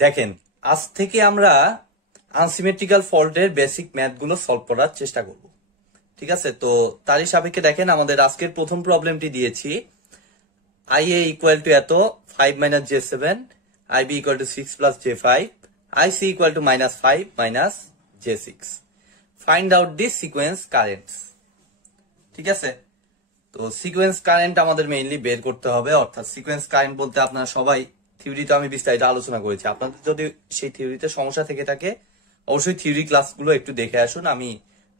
দেখেন, আজ থেকে আমরা আনসিমেট্রিক্যাল ফল্টের বেসিক ম্যাথগুলো সলভ করার চেষ্টা করব। ঠিক আছে, তো তারই সাপেক্ষে দেখেন আমাদের আজকের প্রথম প্রবলেমটি দিয়েছি। IA ইকুয়াল টু এত 5 minus J7, IB equal to 6 plus J5, IC equal to -5 minus J6। Find out the sequence currents. ঠিক আছে, তো সিকোয়েন্স কারেন্ট আমাদের মেইনলি বের করতে হবে। অর্থাৎ সিকোয়েন্স কারেন্ট বলতে আপনারা সবাই থিওরিতে আমি বিস্তারিত আলোচনা করেছি। আপনাদের যদি সেই থিওরিতে সমস্যা থেকে থাকে অবশ্যই থিওরি ক্লাসগুলো একটু দেখে আসুন, আমি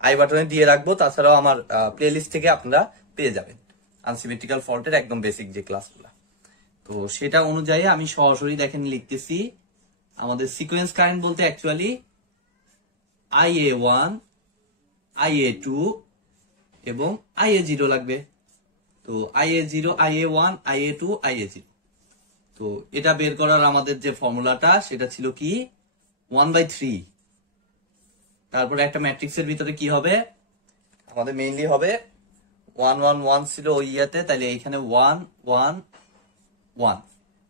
আই বাটনে দিয়ে রাখবো। তাছাড়াও আমার প্লেলিস্ট থেকে আপনারা পেয়ে যাবেন আনসিমেট্রিক্যাল ফল্টের একদম বেসিক যে ক্লাসগুলো। তো সেটা অনুযায়ী আমি সরাসরি দেখেন লিখতেছি। আমাদের সিকোয়েন্স কারেন্ট বলতে অ্যাকচুয়ালি IA1, IA2 এবং IA0 লাগবে। তো IA0, IA1, IA2, IA0। তো এটা বের করার আমাদের যে ফর্মুলাটা সেটা ছিল কি 1/3। তারপরে একটা ম্যাট্রিক্সের ভিতরে কি হবে, আমাদের মেইনলি হবে 1 1 1 ছিল ওই ইয়াতে, তাহলে এইখানে 1 1 1।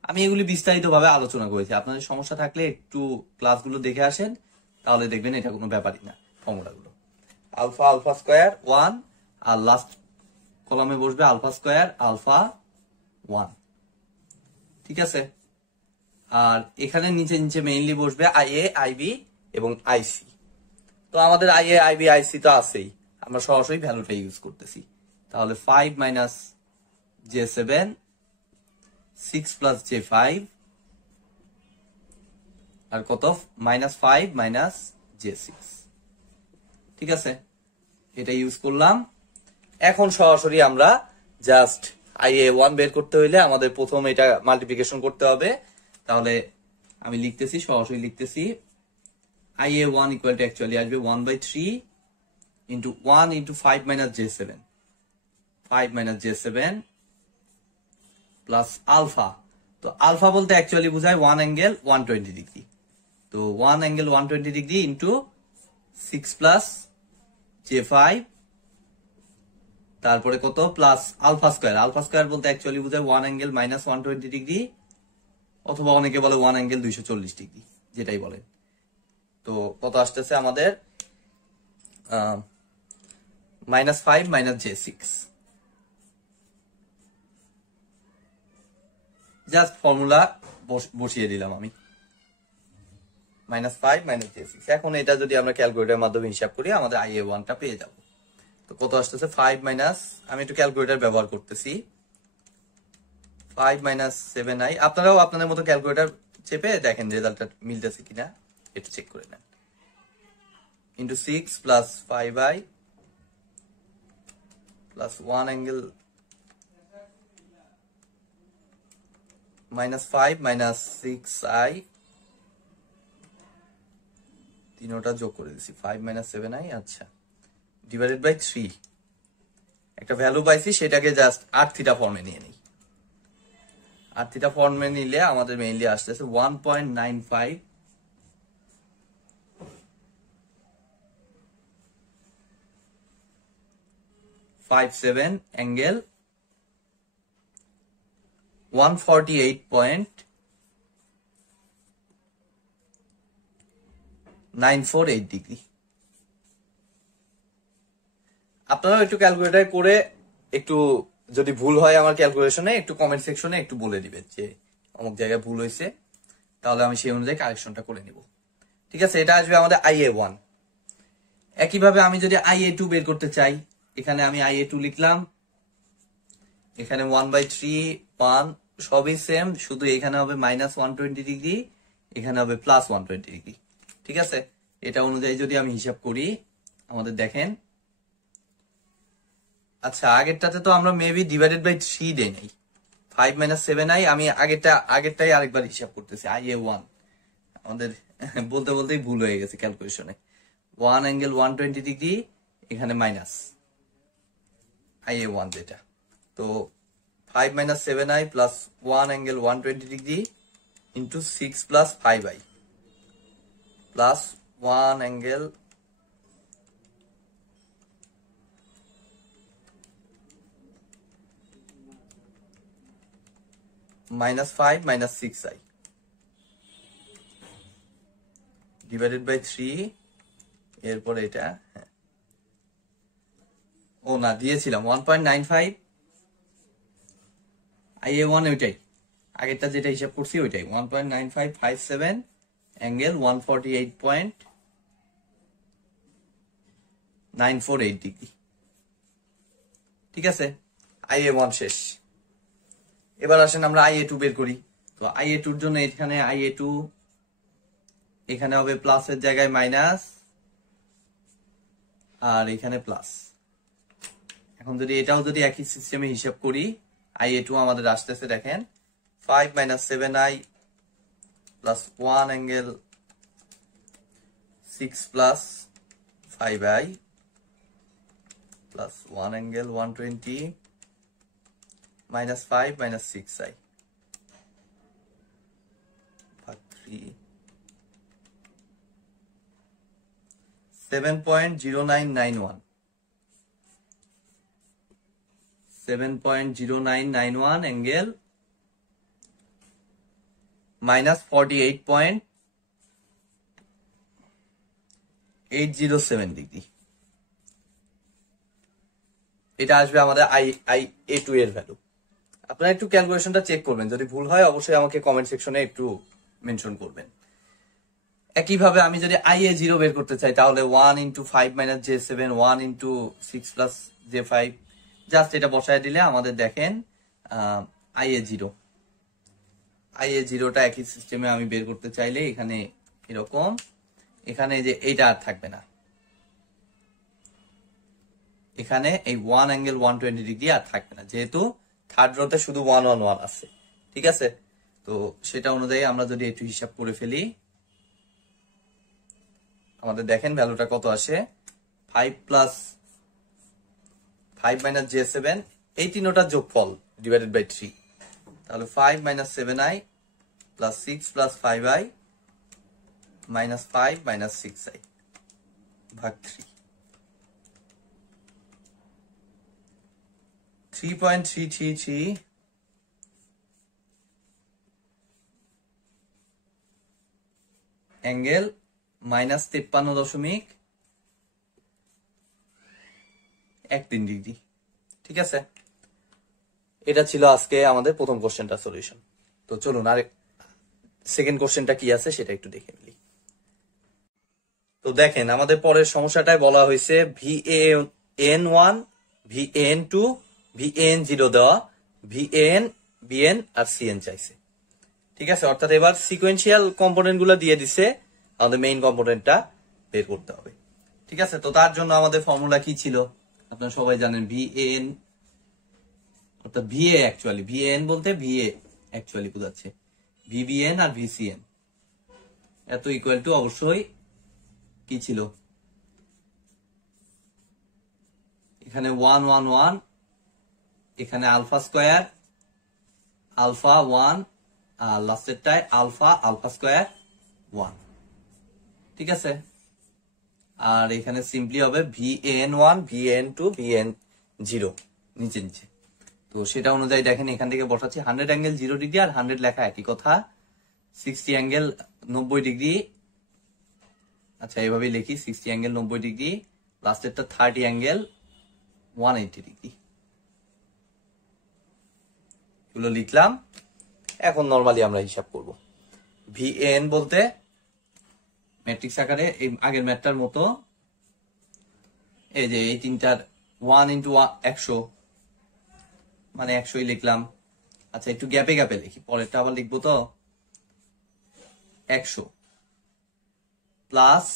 আমি এগুলি বিস্তারিত ভাবে আলোচনা করেছি। আপনাদের সমস্যা থাকলে একটু ক্লাসগুলো দেখে আসেন, তাহলে দেখবেন এটা কোনো ব্যাপারই না। ফর্মুলাগুলো আলফা আলফা স্কোয়ার 1, আর লাস্ট কলামে বসবে আলফা স্কোয়ার আলফা 1। ঠিক আছে, আর এখানে নিচে নিচে মেইনলি বসবে IA, IB এবং IC। তো আমাদের IA, IB, IC তো আছেই, আমরা সরাসরি ভ্যালুটা ইউজ করতেছি। তাহলে 5 মাইনাস J7, 6 প্লাস J5, আর কত -5 মাইনাস J6। ঠিক আছে, এটা ইউজ করলাম। এখন সরাসরি আমরা জাস্ট IA1 বের করতে হইলে আমাদের প্রথম এটা মাল্টিপ্লিকেশন করতে হবে। তাহলে আমি লিখতেছি, সরাসরি লিখতেছি IA1 ইকুয়াল টু অ্যাকচুয়ালি আসবে 1/3 into 1 into 5 minus J7, 5 minus J7 plus alpha. তো আলফা বলতে অ্যাকচুয়ালি বোঝায় 1 অ্যাঙ্গেল 120 ডিগ্রি। তো 1 angle 120 degree into 6 plus J5, তারপরে কত plus alpha square. Alpha square বলতে অ্যাকচুয়ালি বোঝায় 1 অ্যাঙ্গেল -120 ডিগ্রি, অথবা অনেকে বলে 1 অ্যাঙ্গেল 240 ডিগ্রি, যেটাই বলেন। তো কত আসতেছে আমাদের -5 মাইনাস J6। জাস্ট ফর্মুলা বসিয়ে দিলাম আমি, -5 মাইনাস J6। এখন এটা যদি আমরা ক্যালকুলেটরের মাধ্যমে হিসাব করি আমাদের IA1টা পেয়ে যাব। তো কত আসতেছে 5 মাইনাস, আমি একটু ক্যালকুলেটর ব্যবহার করতেছি, 5 মাইনাস 7i। আপনারাও আপনাদের মতো ক্যালকুলেটর চেপে দেখেন রেজাল্টটা মিলতেছে কিনা, একটু চেক করে নেন। Into 6 plus 5i plus 1 angle -5 minus 6i, তিনোটা যোগ করে দিছি 5 মাইনাস 7i। আচ্ছা, ডিভাইডেড বাই 3। একটা ভ্যালু পাইছি, সেটাকে জাস্ট r থিটা ফর্মে নিয়ে নিই। r থিটা ফর্মে নিলে আমাদের মেইনলি আসতেছে 1.95 57 অ্যাঙ্গেল 148.948 ডিগ্রি। আপনারা একটু ক্যালকুলেটর করে একটু যদি ভুল হয় আমার ক্যালকুলেশনে একটু কমেন্ট সেকশনে একটু বলে দিবেন যে অমুক জায়গায় ভুল হয়েছে, তাহলে আমি সেই অনুযায়ী কারেকশনটা করে নিব। ঠিক আছে, এটা আসবে আমাদের IA1। একইভাবে আমি যদি IA2 বের করতে চাই, এখানে আমি IA2 লিখলাম, এখানে 1/3 1 সবই সেম, শুধু এখানে হবে -120 ডিগ্রি, এখানে হবে +120 ডিগ্রি। ঠিক আছে, এটা অনুযায়ী যদি আমি হিসাব করি আমাদের দেখেন, আচ্ছা আগেরটাতে তো আমরা মেবি ডিভাইডেড বাই 3 দেই নাই, 5 মাইনাস 7i। আমি আগেরটাই আরেকবার হিসাব করতেছি। IA1 আমাদের বলতে বলতেই ভুল হয়ে গেছে ক্যালকুলেশনে, 1 অ্যাঙ্গেল 120 ডিগ্রি, এখানে মাইনাস IA1 যেটা। তো 5 মাইনাস 7i plus 1 angle 120 degree into 6 plus 5i plus 1 angle -5 - 6i divided by 3 এরপর এটা ও না দিয়েছিলাম 1.95 IA1 ওইটাই আগেরটা যেটা হিসাব করছি ওইটাই 1.9557 অ্যাঙ্গেল 148.948 ডিগ্রি। ঠিক আছে, IA1 শেষ। এবার আসেন আমরা IA2 বের করি। তো IA2 এর জন্য এখানে IA2 এখানে হবে প্লাসের জায়গায় মাইনাস আর এখানে প্লাস। এখন যদি এটাও যদি একই সিস্টেমে হিসাব করি IA2 আমাদের আসতেছে দেখেন 5 - 7i plus 1 angle 6 plus 5i plus 1 angle 120 minus 5 minus 6i ভাগ 3 7.0991 7.0991 angle minus 48.807 ডিগ্রি। এটা আসবে আমাদের IA2 এর ভ্যালু। আপনারা একটু ক্যালকুলেশনটা চেক করবেন, যদি ভুল হয় অবশ্যই আমাকে কমেন্ট সেকশনে একটু মেনশন করবেন। একইভাবে আমি যদি IA0 বের করতে চাই তাহলে 1 × 5 - j7 1 × 6 + j5 জাস্ট এটা বসায় দিলে আমাদের দেখেন IA0টা একই সিস্টেমে আমি বের করতে চাইলে এখানে এরকম, এখানে যে এইটা আর থাকবে না, এখানে এই 1 angle 120 ডিগ্রি আর থাকবে না, যেহেতু থার্ড রোতে শুধু 111 আছে। ঠিক আছে, তো সেটা অনুযায়ী আমরা যদি একটু হিসাব করে ফেলি আমাদের দেখেন ভ্যালুটা কত আসে 5 + 5 - j7 এই তিনটা যোগফল ডিভাইডেড বাই 3, তাহলে 5 - 7i plus 6 plus 5i minus 5 minus 6i ভাগ 3 3.333 অ্যাঙ্গেল -53.13 ডিগ্রি। ঠিক আছে, এটা ছিল আজকে আমাদের প্রথম কোশ্চেনটা সলিউশন। তো চলুন আর সেকেন্ড কোশ্চেনটা কি আছে সেটা একটু দেখে নিই। তো দেখেন আমাদের পরের সমস্যাটায় বলা হয়েছে VAN1 VAN2 VAN0 দেওয়া, VAN BN আর CN চাইছে। ঠিক আছে, অর্থাৎ এবার সিকোয়েন্সিয়াল কম্পোনেন্ট গুলো দিয়ে দিছে, আমাদের মেইন কম্পোনেন্টটা বের করতে হবে। ঠিক আছে, তো তার জন্য আমাদের ফর্মুলা কি ছিল আপনারা সবাই জানেন, VAN অর্থাৎ VA অ্যাকচুয়ালি VAN বলতে VA অ্যাকচুয়ালি বোঝাচ্ছে VBN আর VCN এত ইকুয়াল টু অবশ্যই কি ছিল এখানে 111, এখানে আলফা স্কয়ার আলফা 1 আর লাস্টেরটায় আলফা আলফা স্কয়ার 1। ঠিক আছে, আর এখানে সিম্পলি হবে VAN1 VAN2 VAN0 নিচে নিচে। তো সেটা অনুযায়ী দেখেন এখান থেকে বসাচ্ছি 100 অ্যাঙ্গেল 0 ডিগ্রি আর 100 লেখা একই কথা, 60 অ্যাঙ্গেল 90 ডিগ্রি। আচ্ছা এইভাবেই লিখি 60 অ্যাঙ্গেল 90 ডিগ্রি, লাস্টেরটা 30 অ্যাঙ্গেল 180 ডিগ্রি। এগুলো লিখলাম। এখন নরমালি আমরা হিসাব করব। VAN বলতে ম্যাট্রিক্স আকারে এই আগের ম্যাটটার মতো এই যে এই তিনটার 1 × 100 মানে 100ই লিখলাম। আচ্ছা একটু গ্যাপে গ্যাপে লিখি, পরেরটা আবার লিখবো তো 100 প্লাস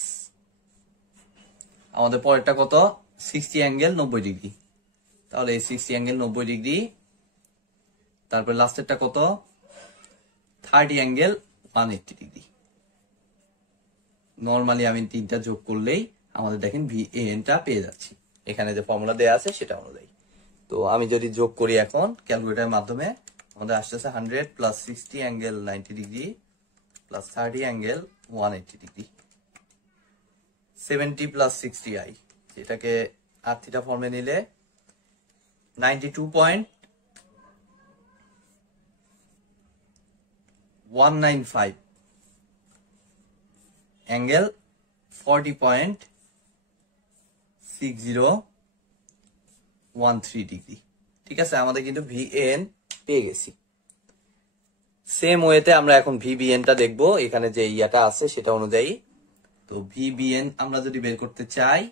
আমাদের পরেরটা কত 60 অ্যাঙ্গেল 90 ডিগ্রি, তাহলে এই 60 অ্যাঙ্গেল 90 ডিগ্রি, তারপর লাস্টেরটা কত 30 অ্যাঙ্গেল 180 ডিগ্রি। নরমালি আমি তিনটা যোগ করলেই আমাদের দেখেন VAN-টা পেয়ে যাচ্ছি, এখানে যে ফর্মুলা দেয়া আছে সেটা অনুযায়ী। তো আমি যদি যোগ করি এখন ক্যালকুলেটরের মাধ্যমে আমাদের আসতেছে 100 plus 60 angle 90 degree plus 30 angle 180 degree 70 plus 60i, যেটাকে আর থিটা ফর্মে নিলে 92.5 195 অ্যাঙ্গেল 40.6013 ডিগ্রি। ঠিক আছে, আমাদের কিন্তু VAN পেয়ে গেছি। সেম ওয়েতে আমরা এখন VBN টা দেখবো, এখানে যে ইয়াটা আছে সেটা অনুযায়ী। তো VBN আমরা যদি বের করতে চাই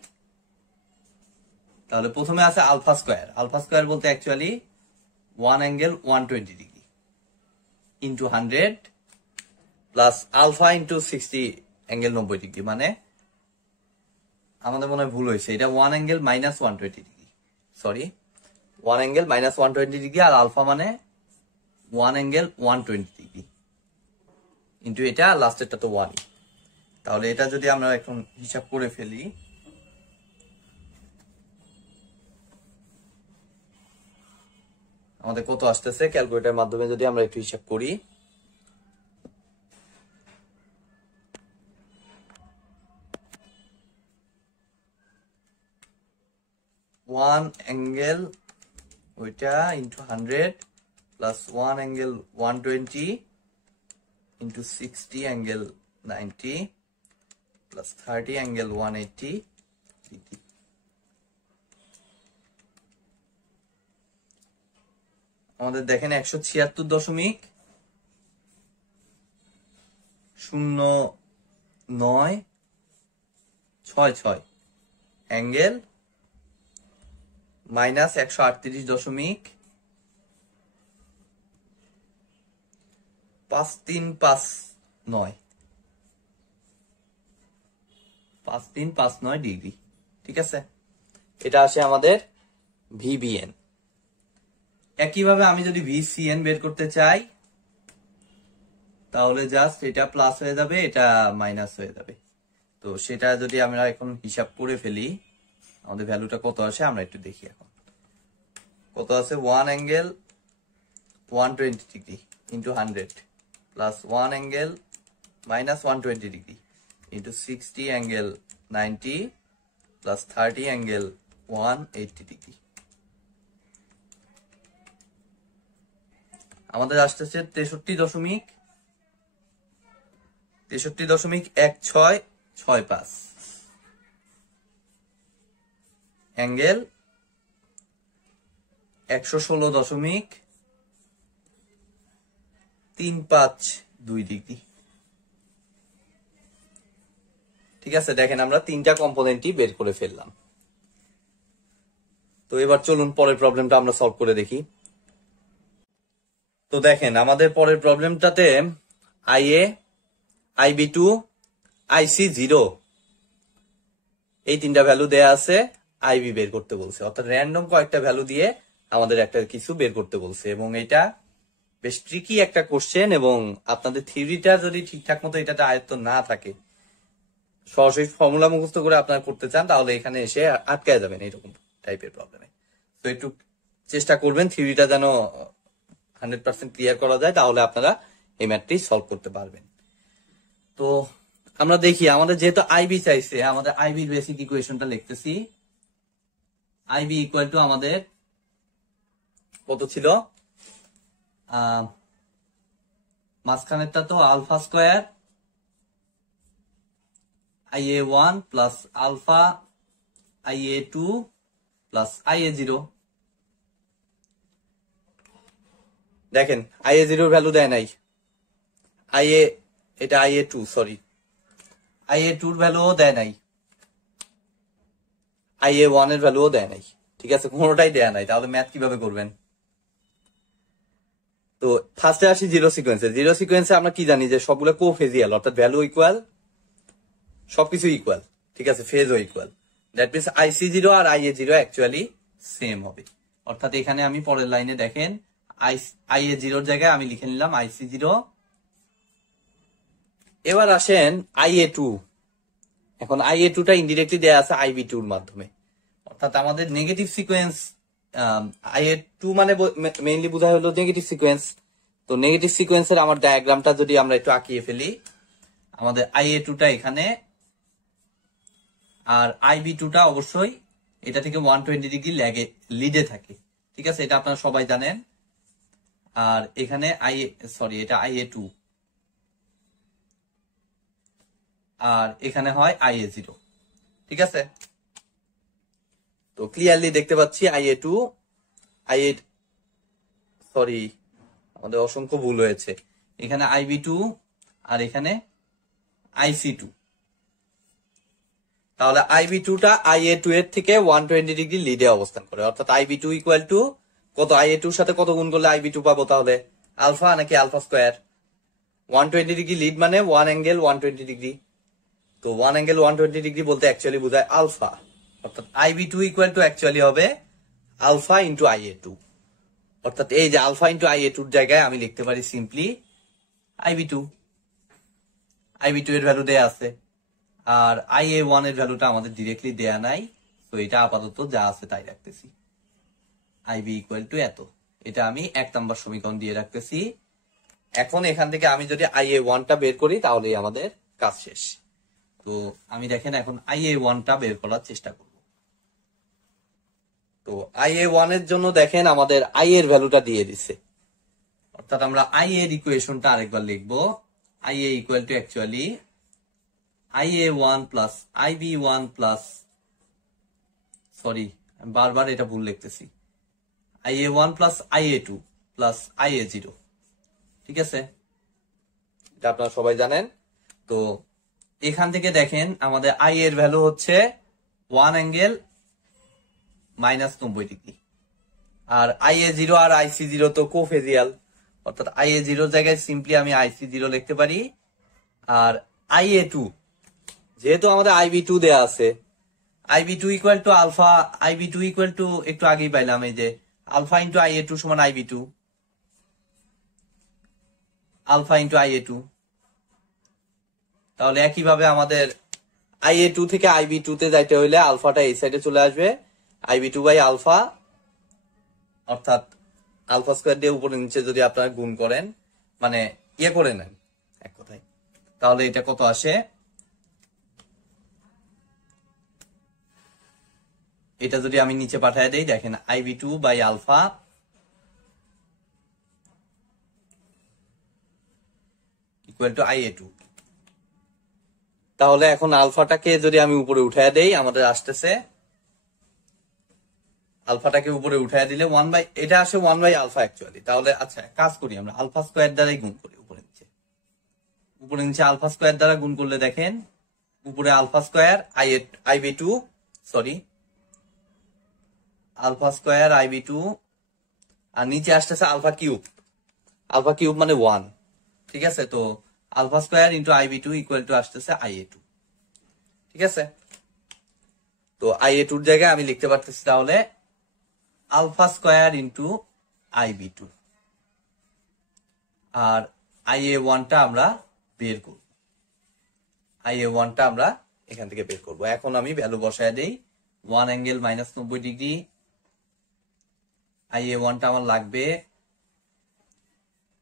তাহলে প্রথমে আছে আলফা স্কোয়ার। আলফা স্কোয়ার বলতে actually 1 angle 120 degree into 100 plus alpha into 60 angle 90 degree, মানে আমাদের মনে হয় ভুল হয়েছে, এটা 1 angle minus 120 degree, sorry 1 angle minus 120 degree, আর আলফা মানে 1 অ্যাঙ্গেল 120 ডিগ্রি ইন্টু এটা লাস্টেরটা তো 1। তাহলে এটা যদি আমরা এখন হিসাব করে ফেলি, আমাদের কত আসতেছে ক্যালকুলেটরের মাধ্যমে যদি আমরা একটু হিসাব করি, ওয়ান অ্যাঙ্গেল ওইটা into 100 plus 1 angle 120 into 60 angle 90 plus 30 angle 180 degree. আমাদের দেখেন 176.0966 অ্যাঙ্গেল মাইনাস 138.5359 ডিগ্রি। ঠিক আছে, এটা আসে আমাদের VBN। একইভাবে আমি যদি VCN বের করতে চাই তাহলে জাস্ট এটা প্লাস হয়ে যাবে, এটা মাইনাস হয়ে যাবে। তো সেটা যদি আমরা এখন হিসাব করে ফেলি, আমাদের ভ্যালুটা কত আসে আমরা একটু দেখি। এখন কত আছে, 1 angle 120 degree into 100 plus 1 angle minus 120 degree into 60 angle 90 plus 30 angle 180 degree. আমাদের আসতেছে 63.1665 অ্যাঙ্গেল 116.352 ডিগ্রি। ঠিক আছে, দেখেন আমরা তিনটা কম্পোনেন্টই বের করে ফেললাম। তো এবার চলুন পরের প্রবলেমটা আমরা সলভ করে দেখি। তো দেখেন আমাদের পরের প্রবলেমটাতে IA, IB2, IC0 এই তিনটা ভ্যালু দেয়া আছে, IB বের করতে বলছে, অর্থাৎ র্যান্ডম কয়েকটা ভ্যালু দিয়ে আমাদের একটা কিছু বের করতে বলছে। এবং এটা বেশ ট্রিকি একটা কোশ্চেন, এবং আপনাদের থিওরিটা যদি ঠিকঠাক মতো এটাতে আয়ত্ত না থাকে, সরাসরি ফর্মুলা মুখস্থ করে আপনারা করতে চান, তাহলে এখানে এসে আটকায় যাবেন এরকম টাইপের প্রবলেমে। তো একটু চেষ্টা করবেন থিওরিটা যেন 100% ক্লিয়ার করা যায়, তাহলে আপনারা এই ম্যাথটি সলভ করতে পারবেন। তো আমরা দেখি, আমাদের যেহেতু আইবি চাইছে, আমাদের আইবির বেসিক ইকুয়েশনটা লিখতেছি। আইবি ইকুয়াল টু আমাদের কত ছিল, মাঝখানেরটা তো alpha square IA1 plus alpha IA2 plus IA0। দেখেন IA0 ভ্যালু দেয় নাই, এটা IA2, সরি IA2 এর ভ্যালুও দেয় নাই, IA1 এর ভ্যালুও দেয় নাই। ঠিক আছে, কোনোটাই দেয়া নাই, তাহলে ম্যাথ কিভাবে করবেন? তো ফার্স্টে আসি জিরো সিকোয়েন্সে। জিরো সিকোয়েন্সে আমরা কি জানি যে সবগুলো কোফেজিয়াল, অর্থাৎ ভ্যালু ইকুয়াল, সবকিছু ইকুয়াল। ঠিক আছে, ফেজও ইকুয়াল। দ্যাট মিনস IC0 আর IA0 অ্যাকচুয়ালি সেম হবে। অর্থাৎ এখানে আমি পরের লাইনে দেখেন IA0 এর জায়গায় আমি লিখে নিলাম IC0। এবার আসেন IA2। এখন IA2 টা ইনডিরেক্টলি দেয়া আছে IB2 এর মাধ্যমে, অর্থাৎ আমাদের নেগেটিভ সিকোয়েন্স। IA2 মানে মেইনলি বোঝা হলো নেগেটিভ সিকোয়েন্স। তো নেগেটিভ সিকোয়েন্সের আমার ডায়াগ্রামটা যদি আমরা একটু আঁকিয়ে ফেলি, আমাদের IA2 টা এখানে, আর IB2 টা অবশ্যই এটা থেকে 120 ডিগ্রি লিডে থাকে। ঠিক আছে, এটা আপনারা সবাই জানেন। আর এখানে এটা IA2, আর এখানে হয় IA0। ঠিক আছে, তো ক্লিয়ারলি দেখতে পাচ্ছি IA2 IA সরি আমাদের অসংখ্য ভুল হয়েছে, এখানে IB2 আর এখানে IC2। তাহলে IB2 টা IA2 এর থেকে 120 ডিগ্রি লিডে অবস্থান করে, অর্থাৎ IB2 ইকুয়াল টু কত, IA2 এর সাথে কত গুণ করলে IB2 পাবো, তাহলে আলফা নাকি আলফা স্কোয়ার। 120 ডিগ্রি লিড মানে 1 অ্যাঙ্গেল 120 ডিগ্রি, তো 1 অ্যাঙ্গেল 120 ডিগ্রি বলতে অ্যাকচুয়ালি বোঝায় আলফা, অর্থাৎ IB2 ইকুয়াল টু অ্যাকচুয়ালি হবে আলফা ইন্টু IA2। অর্থাৎ এই যে আলফা ইন্টু IA2 এর জায়গায় আমি লিখতে পারি সিম্পলি IB2। IB2 এর ভ্যালু দেয়া আছে, আর IA1 এর ভ্যালুটা আমাদের ডিরেক্টলি দেয়া নাই, তো এটা আপাতত যা আছে তাই রাখতেছি। IB ইকুয়াল টু এত, এটা আমি 1 নম্বর সমীকরণ দিয়ে রাখতেছি। এখন এখান থেকে আমি যদি IA1 টা বের করি তাহলেই আমাদের কাজ শেষ। তো আমি দেখেন এখন IA1 টা বের করার চেষ্টা করব। তো IA1 এর জন্য দেখেন আমাদের I এর ভ্যালুটা দিয়ে দিছে, অর্থাৎ আমরা I এর ইকুয়েশনটা আরেকবার লিখবো। IA equal to actually IA1 plus IB1 plus, sorry আমি বারবার এটা ভুল লিখতেছি, IA1 plus IA2 plus IA0। ঠিক আছে, এটা আপনারা সবাই জানেন। তো এখান থেকে দেখেন আমাদের I এর ভ্যালু হচ্ছে 1 অ্যাঙ্গেল -90 ডিগ্রি, আর IA0 আর IC0 তো কোফেজিয়াল, অর্থাৎ IA0 জায়গায় সিম্পলি আমি IC0 লিখতে পারি। আর IA2 যেহেতু আমাদের IB2 দেয়া আছে, IB2 equal to alpha, IB2 equal to একটু আগেই পাইলাম এই যে আলফা ইন্টু IA2 সমান IB2, আলফা ইন্টু IA2। তাহলে একইভাবে আমাদের IA2 থেকে IB2 তে যাইতে হইলে আলফাটা এই সাইডে চলে আসবে, IB2 বাই আলফা, অর্থাৎ আলফা স্কোয়ার দিয়ে উপরে নিচে যদি আপনারা গুণ করেন, মানে ইয়ে করে নেন এক কথায়, তাহলে এটা কত আসে, এটা যদি আমি নিচে পাঠায় দেই দেখেন IB2 by alpha equal to IA2। তাহলে এখন আলফাটাকে যদি আমি উপরে উঠায় দেই আমাদের আসতেছে, আলফাটাকে উপরে উঠায় দিলে 1 বাই, এটা আসে 1 বাই আলফা অ্যাকচুয়ালি। তাহলে আচ্ছা কাজ করি, আমরা আলফা স্কোয়ার দ্বারাই গুণ করি, উপরে নিচে আলফা স্কোয়ার দ্বারা গুণ করলে দেখেন উপরে alpha square IB2, sorry alpha square IB2, আর নিচে আসতেছে আলফা কিউব মানে 1। ঠিক আছে, তো alpha square into IB2 equal to আসতেছে IA2। ঠিক আছে, তো IA2 এর জায়গায় আমি লিখতে পারতেছি তাহলে আলফা স্কোয়ার ইন্টু IB2, আর IA1 টা আমরা বের করব, IA1 টা আমরা এখান থেকে বের করব। এখন আমি ভ্যালু বসায় দেই, 1 অ্যাঙ্গেল -90 ডিগ্রি, IA1 টা আমার লাগবে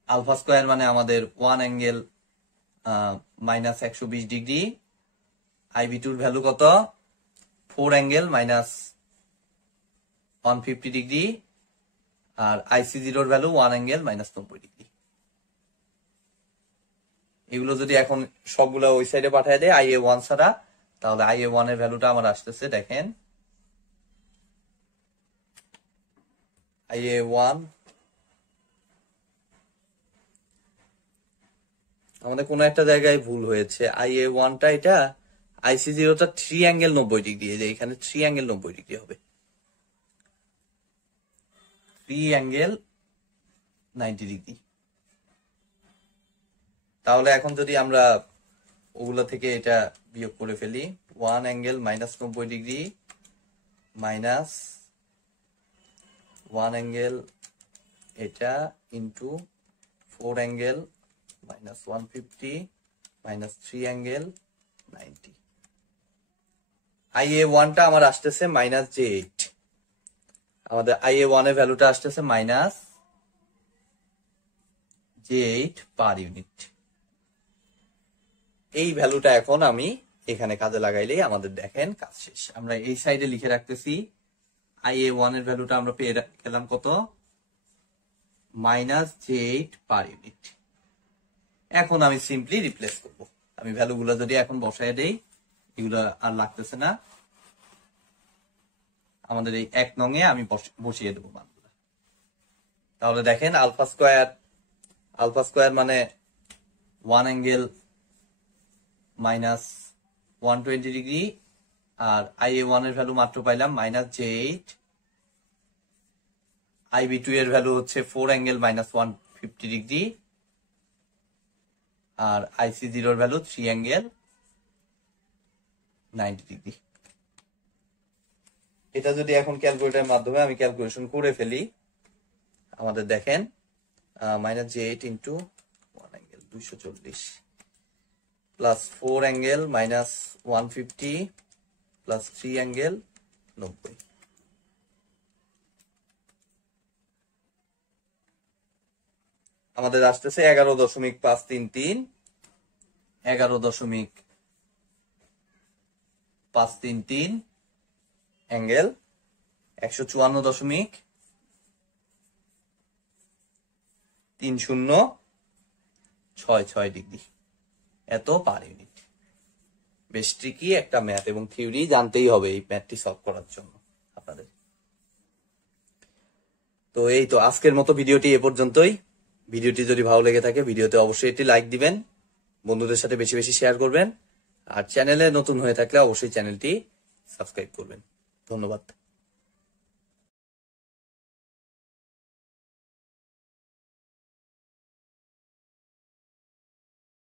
আলফা স্কোয়ার মানে আমাদের 1 অ্যাঙ্গেল -120 ডিগ্রি, IB2 এর ভ্যালু কত, 4 অ্যাঙ্গেল -150 ডিগ্রি, আর IC0 এর ভ্যালু 1 অ্যাঙ্গেল -90 ডিগ্রি। এগুলো যদি এখন সবগুলো ওই সাইডে পাঠিয়ে দেয় IA1 ছাড়া, তাহলে IA1 এর ভ্যালুটা আমার আসতেছে দেখেন IA1, আমাদের কোনো একটা জায়গায় ভুল হয়েছে, IA1 টা এটা, IC0 টা 3 অ্যাঙ্গেল 90 ডিগ্রি, এই যে এখানে 3 অ্যাঙ্গেল 90 ডিগ্রি হবে, 3 অ্যাঙ্গেল 90 ডিগ্রি। তাহলে এখন যদি আমরা ওগুলো থেকে এটা বিয়োগ করে ফেলি, 1 অ্যাঙ্গেল -90 ডিগ্রি মাইনাস 1 অ্যাঙ্গেল এটা into 4 angle -150 minus 3 angle 90। IA1 টা আমার আসতেছে -J8, আমাদের IA1 এর ভ্যালুটা আসতেছে -J8 পার ইউনিট। এই ভ্যালুটা এখন আমি এখানে কাজে লাগাইলেই আমাদের দেখেন কাজ শেষ। আমরা এই সাইডে লিখে রাখতেছি IA1 এর ভ্যালুটা আমরা পেয়ে গেলাম কত, -J8 পার ইউনিট। এখন আমি সিম্পলি রিপ্লেস করব, আমি ভ্যালুগুলো যদি এখন বসায় দেই, এগুলো আর লাগতেছে না, আমাদের এই 1 নং এ আমি বসিয়ে দেবো মানগুলো। তাহলে দেখেন আলফা স্কোয়ার মানে 1 অ্যাঙ্গেল -120 আর IA1 এর ভ্যালু মাত্র পাইলাম -J8, IB2 এর ভ্যালু হচ্ছে 4 অ্যাঙ্গেল -150 আর IC0 এর ভ্যালু 3 অ্যাঙ্গেল 90 এটা যদি এখন ক্যালকুলেটরের মাধ্যমে আমি ক্যালকুলেশন করে ফেলি, আমাদের দেখেন -J8 into 1 angle 240 plus 4 angle -150 plus 3 angle 90, আমাদের আসতেছে 11.533 11.533 অ্যাঙ্গেল 154.3066 এত পার ইউনিট। বেশ ট্রিকি একটা ম্যাথ এবং থিওরি জানতেই হবে এই ম্যাথটি সলভ করার জন্য আপনাদের। তো এই তো আজকের মতো ভিডিওটি এ পর্যন্তই। ভিডিওটি যদি ভালো লেগে থাকে ভিডিওতে অবশ্যই একটি লাইক দিবেন, বন্ধুদের সাথে বেশি বেশি শেয়ার করবেন, আর চ্যানেলে নতুন হয়ে থাকলে অবশ্যই চ্যানেলটি সাবস্ক্রাইব করবেন। ধন্যবাদ।